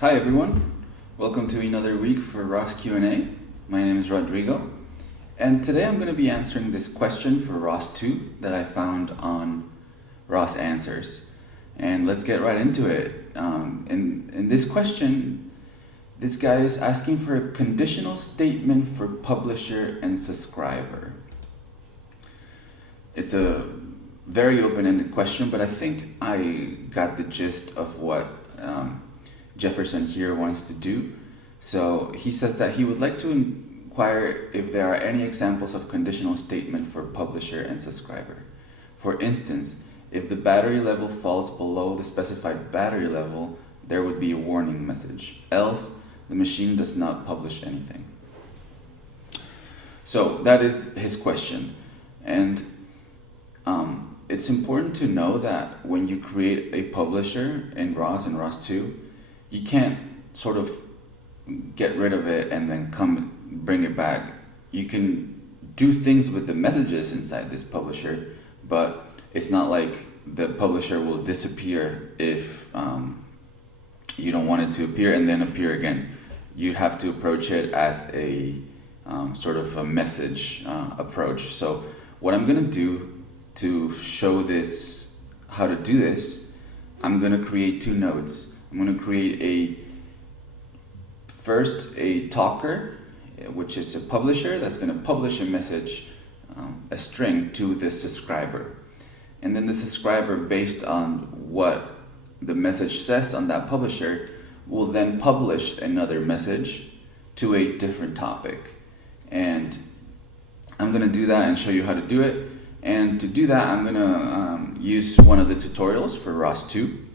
Hi everyone, welcome to another week for ROS Q&A. My name is Rodrigo, and today I'm going to be answering this question for ROS2 that I found on ROS Answers. And let's get right into it. In this question, this guy is asking for a conditional statement for publisher and subscriber. It's a very open-ended question, but I think I got the gist of what Jefferson here wants to do. So he says that he would like to inquire if there are any examples of conditional statement for publisher and subscriber. For instance, if the battery level falls below the specified battery level, there would be a warning message. Else, the machine does not publish anything. So that is his question. And it's important to know that when you create a publisher in ROS and ROS2, you can't sort of get rid of it and then come bring it back. You can do things with the messages inside this publisher, but it's not like the publisher will disappear if you don't want it to appear and then appear again. You'd have to approach it as a sort of a message approach. So what I'm going to do to show this, how to do this, I'm going to create two nodes. I'm going to create first a talker, which is a publisher that's going to publish a message, a string to the subscriber. And then the subscriber, based on what the message says on that publisher, will then publish another message to a different topic. And I'm going to do that and show you how to do it. And to do that, I'm going to use one of the tutorials for ROS2,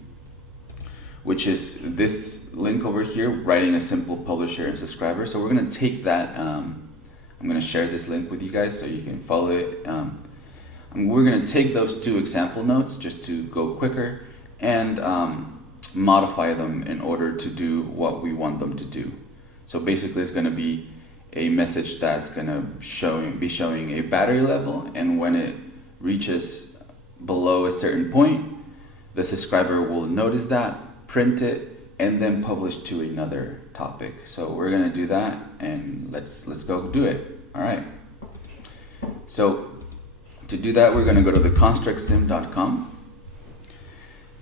which is this link over here, writing a simple publisher and subscriber. So we're going to take that, I'm going to share this link with you guys so you can follow it. And we're going to take those two example notes just to go quicker and modify them in order to do what we want them to do. So basically it's going to be a message that's going to be showing a battery level, and when it reaches below a certain point, the subscriber will notice that, print it, and then publish to another topic. So we're going to do that, and let's go do it. All right. So to do that, we're going to go to the constructsim.com.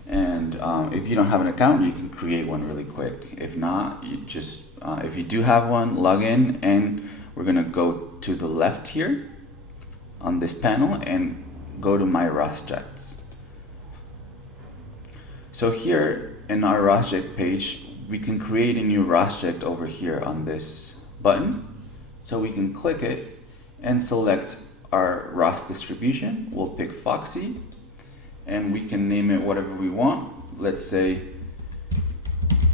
And if you don't have an account, you can create one really quick. If not, you just, if you do have one, log in, and we're going to go to the left here on this panel and go to My rosjects. So here in our rosject page, we can create a new rosject over here on this button. So we can click it and select our ROS distribution. We'll pick Foxy, and we can name it whatever we want. Let's say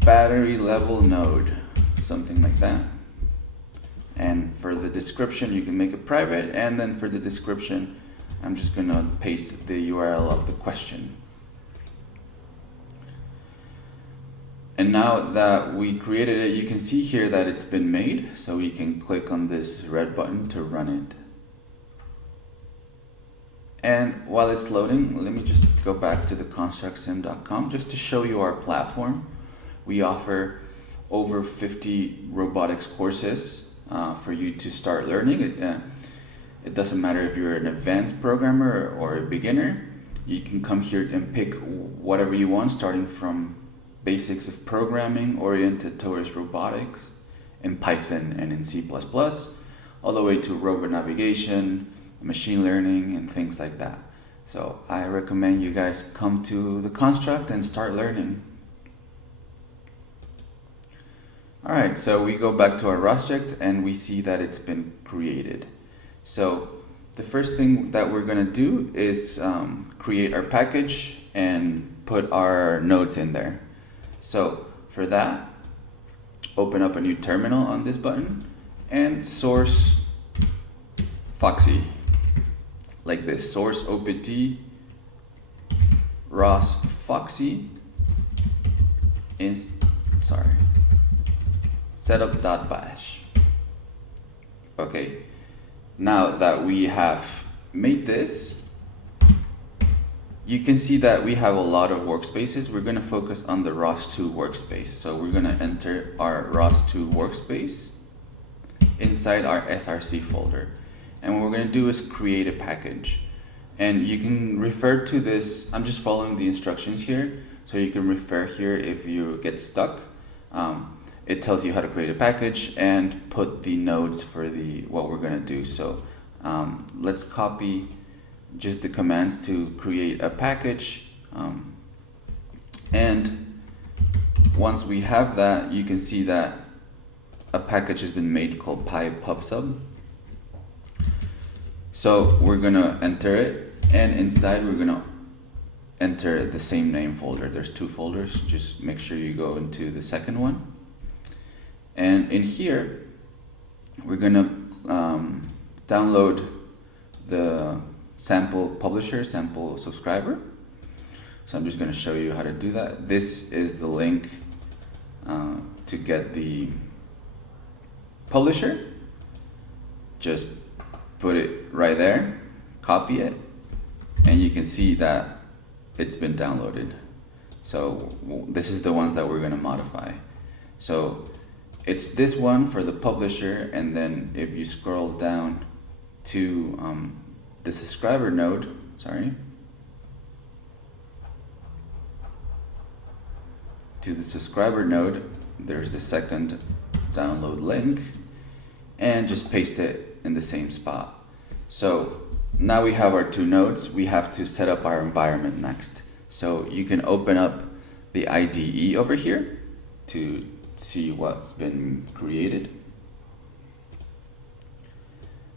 battery level node, something like that. And for the description, you can make it private, and then for the description, I'm just going to paste the URL of the question. And now that we created it, you can see here that it's been made, so we can click on this red button to run it. And while it's loading, let me just go back to the constructsim.com just to show you our platform. We offer over 50 robotics courses for you to start learning. It doesn't matter if you're an advanced programmer or a beginner. You can come here and pick whatever you want, starting from basics of programming oriented towards robotics in Python and in C++, all the way to robot navigation, machine learning, and things like that. So I recommend you guys come to the construct and start learning. Alright, so we go back to our rosject and we see that it's been created. So the first thing that we're going to do is create our package and put our nodes in there. So for that, open up a new terminal on this button and source Foxy, like this, source opt ROS Foxy setup.bash. Okay, now that we have made this, you can see that we have a lot of workspaces. We're going to focus on the ROS2 workspace. So we're going to enter our ROS2 workspace inside our SRC folder. And what we're going to do is create a package. And you can refer to this. I'm just following the instructions here. So you can refer here if you get stuck. It tells you how to create a package and put the nodes for what we're going to do. So let's copy just the commands to create a package, and once we have that, you can see that a package has been made called py-pub-sub. So we're gonna enter it, and inside we're gonna enter the same name folder. There's two folders, just make sure you go into the second one, and in here we're gonna download the sample publisher, sample subscriber. So I'm just going to show you how to do that. This is the link to get the publisher. Just put it right there, copy it, and you can see that it's been downloaded. So this is the ones that we're going to modify. So it's this one for the publisher, and then if you scroll down to the subscriber node, to the subscriber node, there's the second download link, and just paste it in the same spot. So now we have our two nodes. We have to set up our environment next. So you can open up the IDE over here to see what's been created.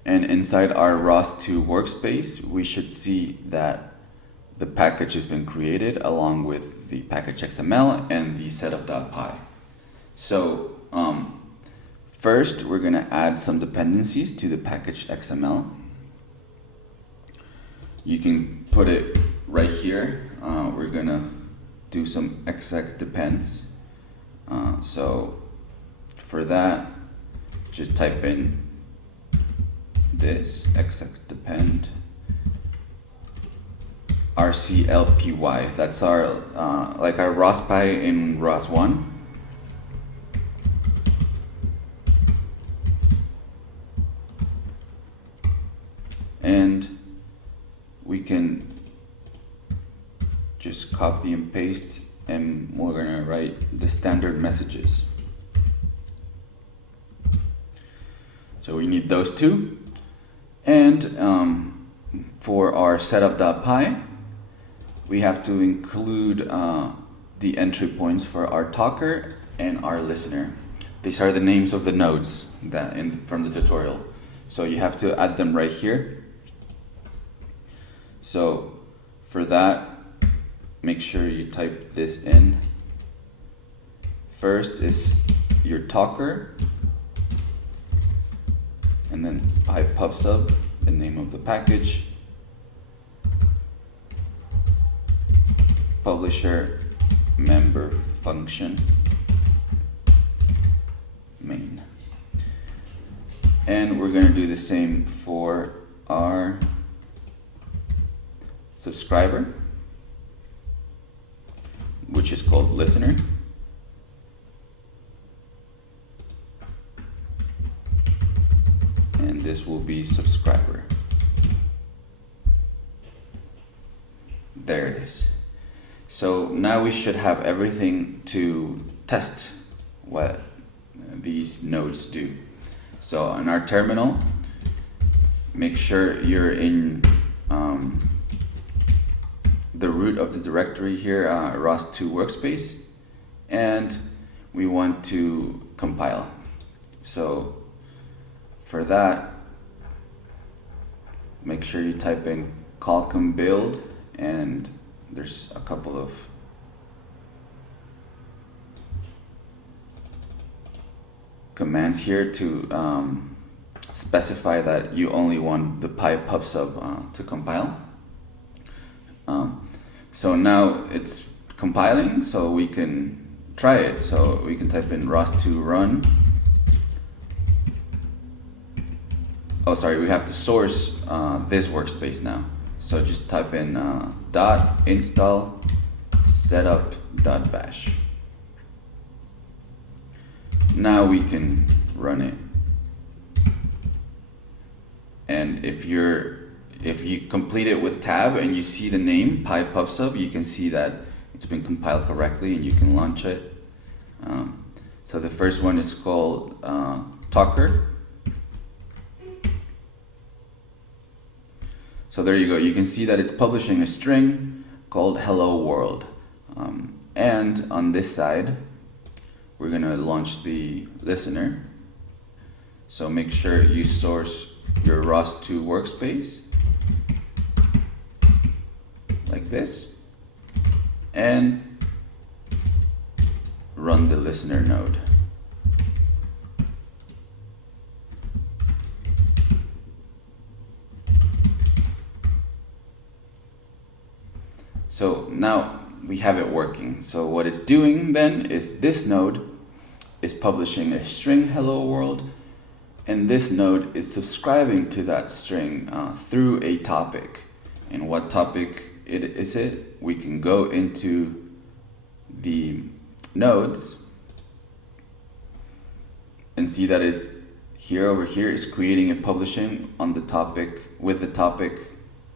And inside our ROS2 workspace, we should see that the package has been created along with the package XML and the setup.py. So first, we're going to add some dependencies to the package XML. You can put it right here. We're going to do some exec depends. So for that, just type in this exec depend rclpy. That's our like our ROSPy in ROS1. And we can just copy and paste, and we're gonna write the standard messages. So we need those two. And for our setup.py, we have to include the entry points for our talker and our listener. These are the names of the nodes that from the tutorial. So you have to add them right here. So for that, make sure you type this in. First is your talker, and then py-pub-sub, the name of the package, publisher member function main. And we're going to do the same for our subscriber, which is called listener. And this will be subscriber. There it is. So now we should have everything to test what these nodes do. So on our terminal, make sure you're in the root of the directory here, ROS2 workspace, and we want to compile. So for that, make sure you type in calcom build, and there's a couple of commands here to specify that you only want the py-pub-sub to compile. So now it's compiling, so we can try it. So we can type in ROS2 run. Oh, sorry, we have to source this workspace now. So just type in dot install setup.bash. Now we can run it. And if you complete it with tab and you see the name py pubsub, you can see that it's been compiled correctly and you can launch it. So the first one is called Talker. So there you go. You can see that it's publishing a string called hello world. And on this side, we're going to launch the listener. So make sure you source your ROS2 workspace like this and run the listener node. So now we have it working. So what it's doing then is this node is publishing a string hello world, and this node is subscribing to that string through a topic. And what topic is it? We can go into the nodes and see that is here over here is creating and publishing on the topic with the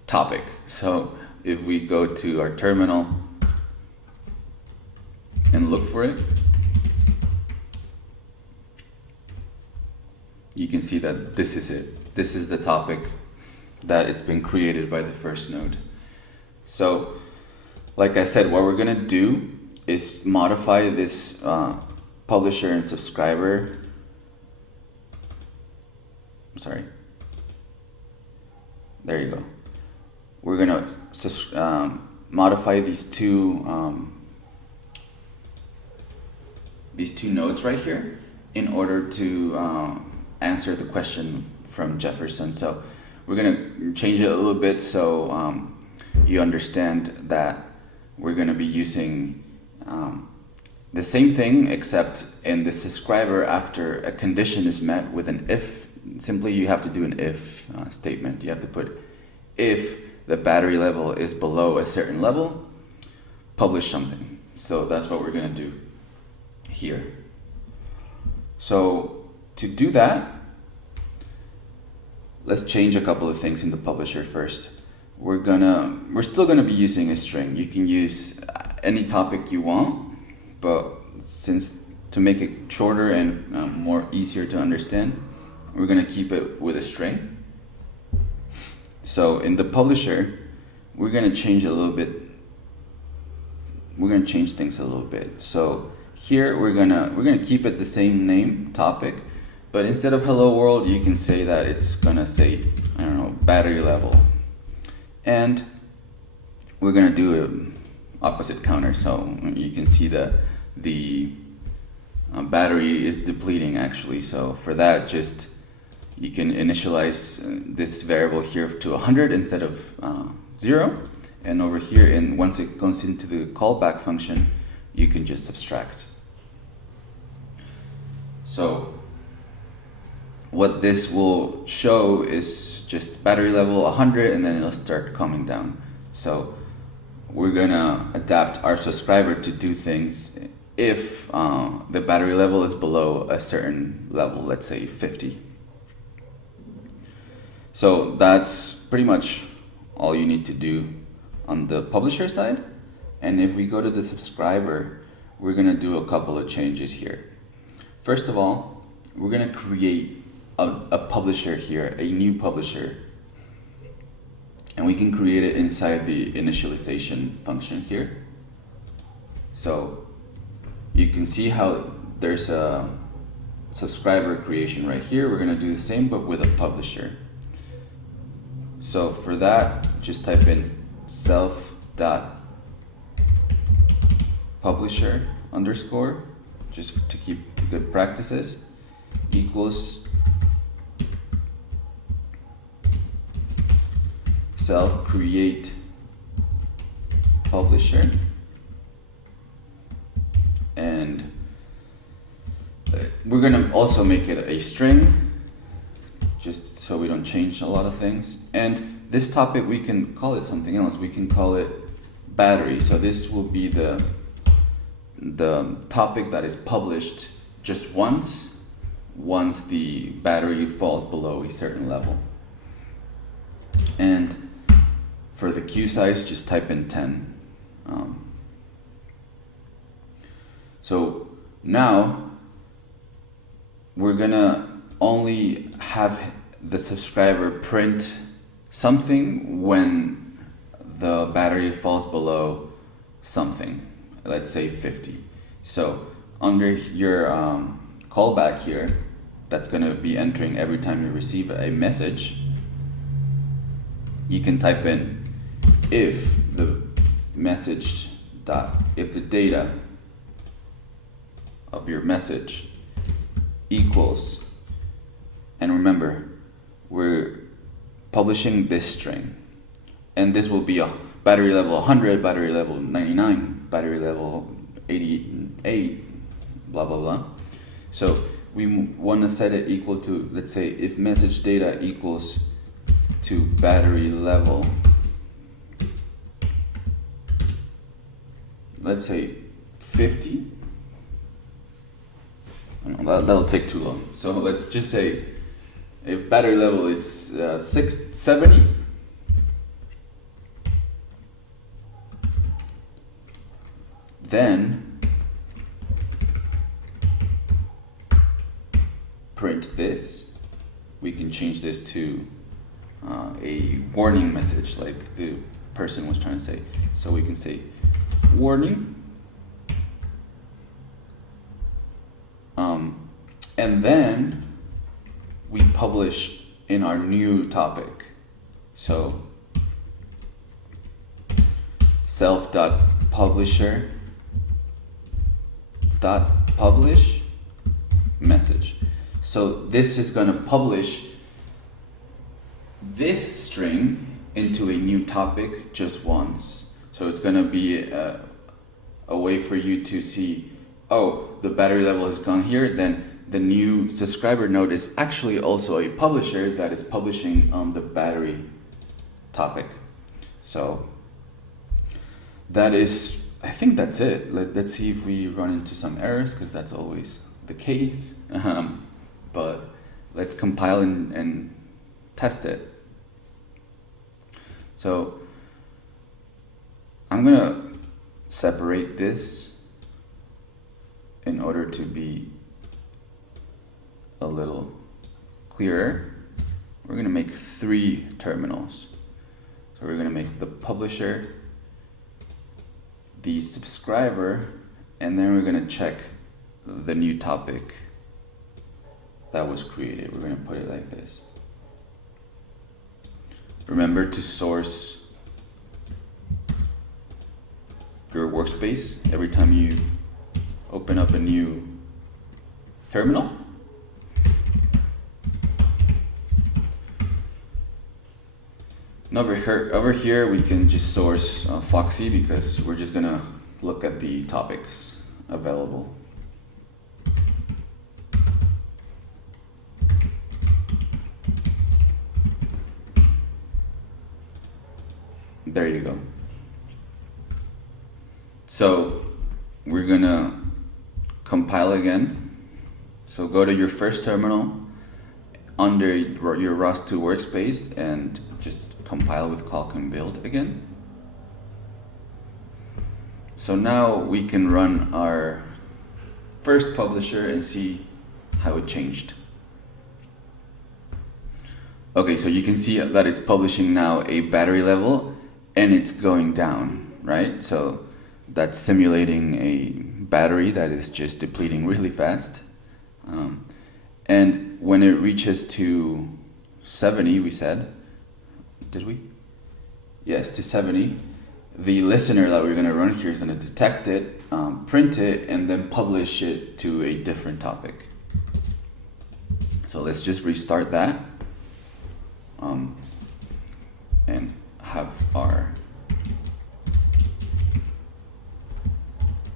topic. So if we go to our terminal and look for it, you can see that this is it. This is the topic that it's been created by the first node. So, like I said, what we're gonna do is modify this publisher and subscriber. Sorry. There you go. We're gonna modify these two nodes right here in order to answer the question from Jefferson. So we're gonna change it a little bit so you understand that we're gonna be using the same thing, except in the subscriber, after a condition is met with an if, simply you have to do an if statement. You have to put if the battery level is below a certain level, publish something. So that's what we're gonna do here. So to do that, let's change a couple of things in the publisher first. We're still gonna be using a string. You can use any topic you want, but to make it shorter and more easier to understand, we're gonna keep it with a string. So in the publisher, we're gonna change a little bit. We're gonna change things a little bit. So here we're gonna keep it the same name, topic, but instead of hello world, you can say that it's gonna say, I don't know, battery level. And we're gonna do an opposite counter, so you can see that the battery is depleting actually. So for that, just you can initialize this variable here to 100 instead of 0, and over here, and once it goes into the callback function, you can just subtract. So what this will show is just battery level 100, and then it'll start coming down. So we're gonna adapt our subscriber to do things if the battery level is below a certain level, let's say 50. So that's pretty much all you need to do on the publisher side. And if we go to the subscriber, we're gonna do a couple of changes here. First of all, we're gonna create a publisher here, a new publisher. And we can create it inside the initialization function here. So you can see how there's a subscriber creation right here. We're gonna do the same, but with a publisher. So for that, just type in self.publisher _ just to keep good practices, equals self create publisher, and we're gonna also make it a string, just so we don't change a lot of things. And this topic, we can call it something else. We can call it battery. So this will be the topic that is published just once the battery falls below a certain level. And for the queue size, just type in 10. So now we're gonna only have the subscriber print something when the battery falls below something, let's say 50. So under your callback here, that's gonna be entering every time you receive a message, you can type in if the data of your message equals, and remember, we're publishing this string, and this will be a battery level 100, battery level 99, battery level 88, blah blah blah. So we want to set it equal to, let's say, if message data equals to battery level, let's say 50. That'll take too long. So let's just say if battery level is 670, then print this. We can change this to a warning message like the person was trying to say. So we can say warning. And then we publish in our new topic. So self.publisher.publish message. So this is going to publish this string into a new topic just once. So it's going to be a way for you to see, oh, the battery level has gone here, then the new subscriber node is actually also a publisher that is publishing on the battery topic. So that is, I think that's it. Let's see if we run into some errors, because that's always the case. But let's compile and test it. So I'm gonna separate this in order to be a little clearer. We're gonna make 3 terminals. So we're gonna make the publisher, the subscriber, and then we're gonna check the new topic that was created. We're gonna put it like this. Remember to source your workspace every time you open up a new terminal. And over here we can just source Foxy, because we're just gonna look at the topics available. There you go. So we're gonna compile again. So go to your first terminal under your ROS2 workspace and just compile with Qualcomm build again. So now we can run our first publisher and see how it changed. Okay, so you can see that it's publishing now a battery level and it's going down, right? So that's simulating a battery that is just depleting really fast. And when it reaches to 70, we said, did we? Yes, to 70. The listener that we're going to run here is going to detect it, print it, and then publish it to a different topic. So let's just restart that and have our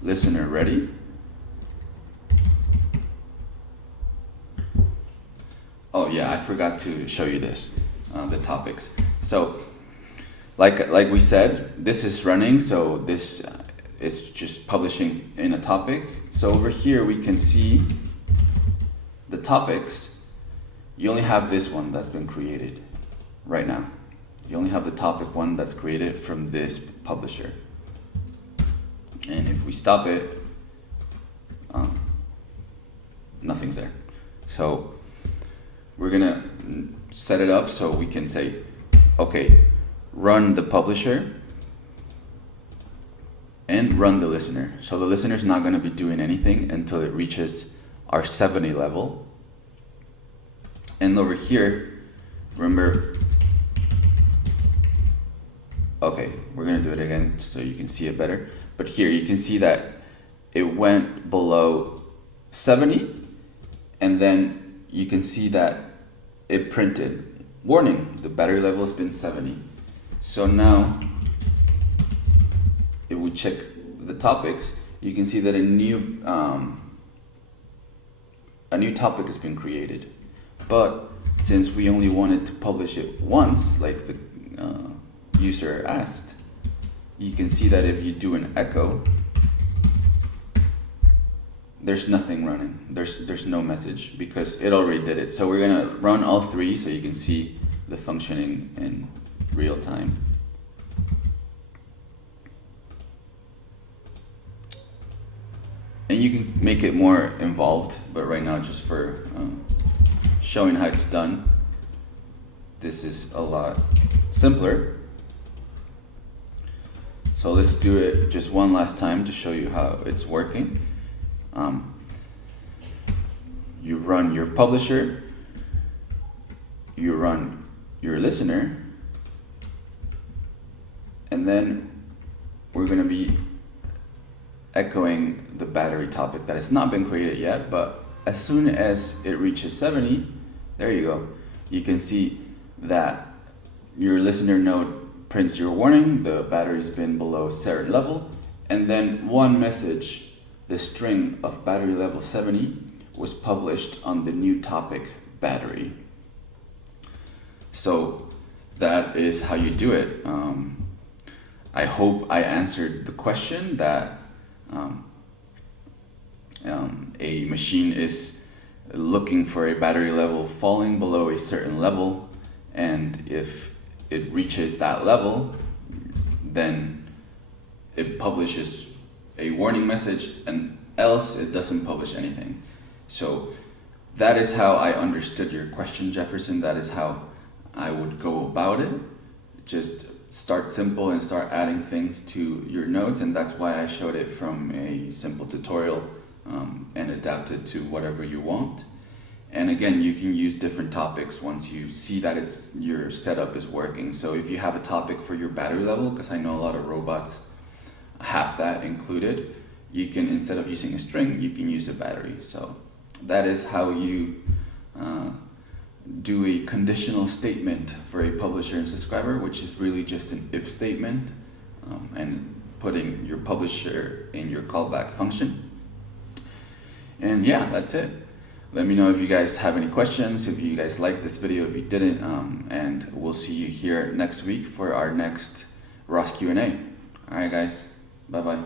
listener ready. Oh yeah, I forgot to show you this, the topics. So like we said, this is running, so this is just publishing in a topic. So over here we can see the topics. You only have this one that's been created right now. You only have the topic one that's created from this publisher. And if we stop it, nothing's there. So we're gonna set it up so we can say, okay, run the publisher and run the listener. So the listener's not gonna be doing anything until it reaches our 70 level. And over here, remember, okay, we're gonna do it again so you can see it better. But here you can see that it went below 70, and then you can see that it printed, warning, the battery level has been 70. So now, if we check the topics, you can see that a new topic has been created. But since we only wanted to publish it once, like the user asked, you can see that if you do an echo, there's nothing running. There's no message because it already did it. So we're gonna run all three so you can see the functioning in real time. And you can make it more involved, but right now just for showing how it's done, this is a lot simpler. So let's do it just one last time to show you how it's working. You run your publisher, you run your listener, and then we're going to be echoing the battery topic that has not been created yet, but as soon as it reaches 70, there you go. You can see that your listener node prints your warning, the battery's been below a certain level, and then one message, the string of battery level 70, was published on the new topic battery. So that is how you do it. I hope I answered the question that a machine is looking for a battery level falling below a certain level, and if it reaches that level, then it publishes a warning message, and else it doesn't publish anything. So that is how I understood your question, Jefferson. That is how I would go about it. Just start simple and start adding things to your nodes, and that's why I showed it from a simple tutorial and adapt it to whatever you want. And again, you can use different topics once you see that your setup is working. So if you have a topic for your battery level, because I know a lot of robots have that included, you can, instead of using a string, you can use a battery. So that is how you do a conditional statement for a publisher and subscriber, which is really just an if statement, and putting your publisher in your callback function. And yeah, that's it. Let me know if you guys have any questions, if you guys liked this video, if you didn't, and we'll see you here next week for our next ROS Q&A. All right, guys. Bye-bye.